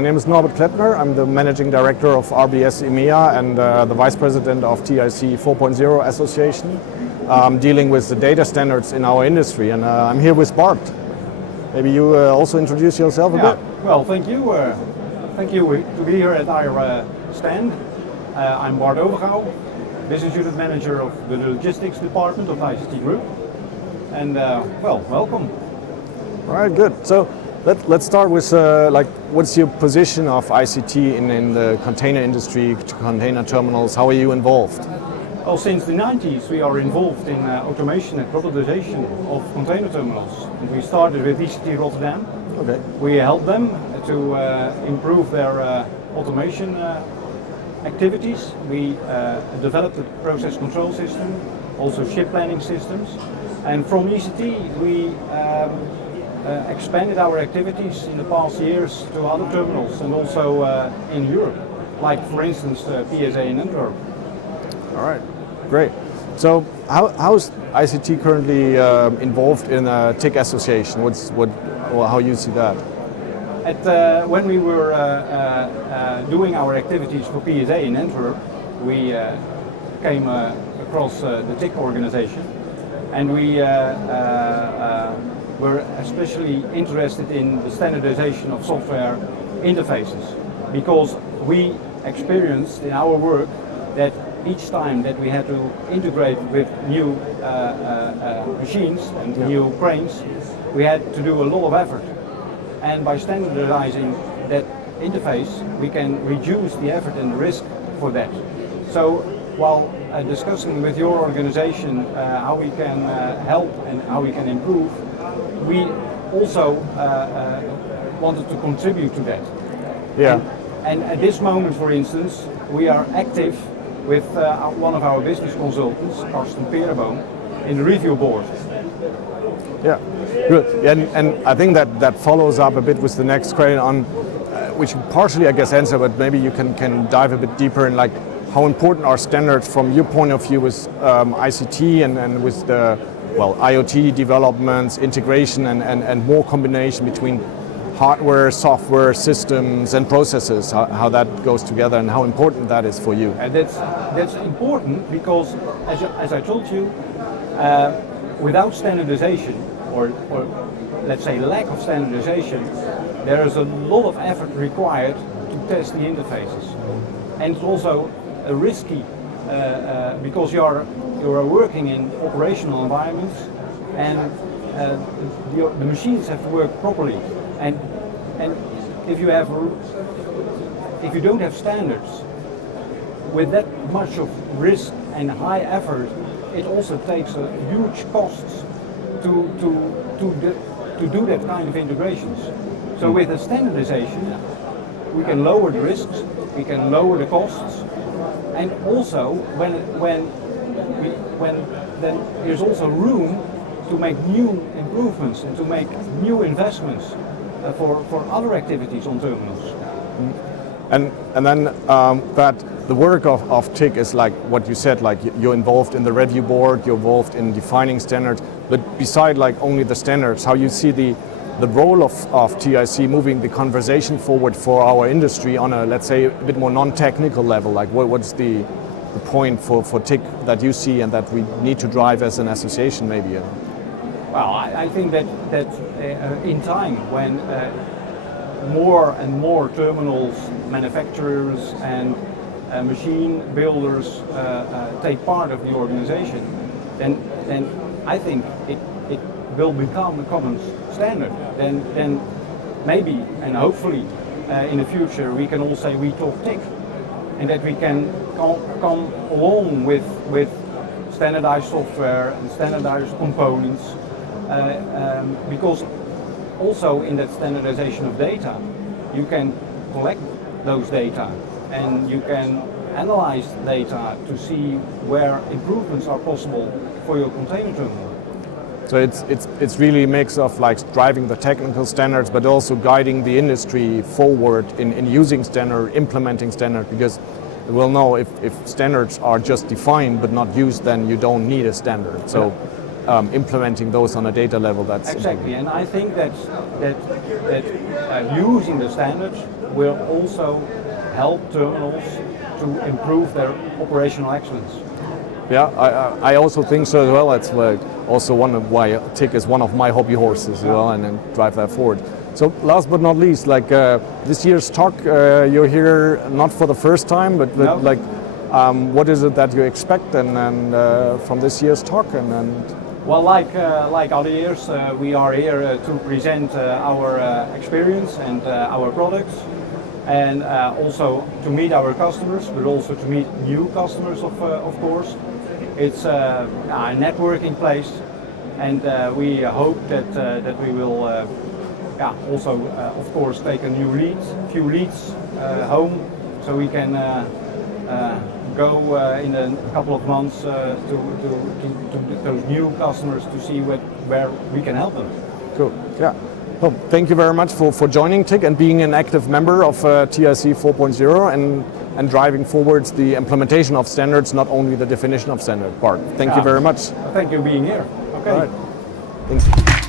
My name is Norbert Klettner. I'm the Managing Director of RBS EMEA and the Vice President of TIC 4.0 Association, dealing with the data standards in our industry. And I'm here with Bart. Maybe you also introduce yourself a bit? Well, thank you. Thank you to be here at our stand. I'm Bart Overgaauw, Business Unit Manager of the Logistics Department of ICT Group. And welcome. All right, good. So let's start with what's your position of ICT in the container industry, container terminals? How are you involved? Well, since the 90s we are involved in automation and robotization of container terminals. And we started with ICT Rotterdam. Okay. We helped them to improve their automation activities. We developed a process control system, also ship planning systems. And from ICT we expanded our activities in the past years to other terminals and also in Europe, like for instance PSA in Antwerp. All right, great. So how's ICT currently involved in a TIC association? How you see that? When we were doing our activities for PSA in Antwerp, we came across the TIC organization, and we were especially interested in the standardization of software interfaces, because we experienced in our work that each time that we had to integrate with new machines and new cranes, we had to do a lot of effort. And by standardizing that interface, we can reduce the effort and the risk for that. So while discussing with your organization how we can help and how we can improve, we also wanted to contribute to that. Yeah. And at this moment, for instance, we are active with one of our business consultants, Karsten Pereboom, in the review board. Yeah, good. And I think that follows up a bit with the next question on, which you partially I guess answer, but maybe you can dive a bit deeper in like how important are standards from your point of view with ICT and with the IoT developments, integration and more combination between hardware, software, systems and processes, how that goes together and how important that is for you. And that's important because, as I told you, without standardization, or let's say lack of standardization, there is a lot of effort required to test the interfaces. And it's also risky because you are working in operational environments, and the machines have to work properly. And if you don't have standards with that much of risk and high effort, it also takes a huge costs to do that kind of integrations. So with the standardization, we can lower the risks, we can lower the costs, and also when then there's also room to make new improvements and to make new investments for other activities on terminals. And then that the work of TIC is like what you said, like you're involved in the review board, you're involved in defining standards, but beside like only the standards, how you see the role of TIC moving the conversation forward for our industry on a, let's say, a bit more non-technical level, like what's the point for TIC that you see and that we need to drive as an association maybe? Well, I think that in time when more and more terminals, manufacturers and machine builders take part of the organization, then I think it will become a common standard. Then maybe and hopefully in the future we can all say we talk TIC, and that we can come along with standardized software and standardized components, because also in that standardization of data, you can collect those data and you can analyze data to see where improvements are possible for your container terminal. So it's really a mix of like driving the technical standards, but also guiding the industry forward in using standard, implementing standard, because we'll know if standards are just defined but not used, then you don't need a standard. So implementing those on a data level. That's exactly, and I think that using the standards will also help terminals to improve their operational excellence. Yeah, I also think so as well. That's also one of why TIC is one of my hobby horses as well, and then drive that forward. So last but not least, like this year's talk, you're here not for the first time, but No. like what is it that you expect and from this year's talk and Well, like other years, we are here to present our experience and our products, and also to meet our customers, but also to meet new customers, of course. It's a networking place, and we hope that we will also, of course, take a few leads home, so we can go in a couple of months to those new customers to see where we can help them. cool. Yeah. Well, thank you very much for joining TIC and being an active member of TIC 4.0 and driving forwards the implementation of standards, not only the definition of standard. Bart, thank you very much. Thank you for being here. Okay. All right. Thank you.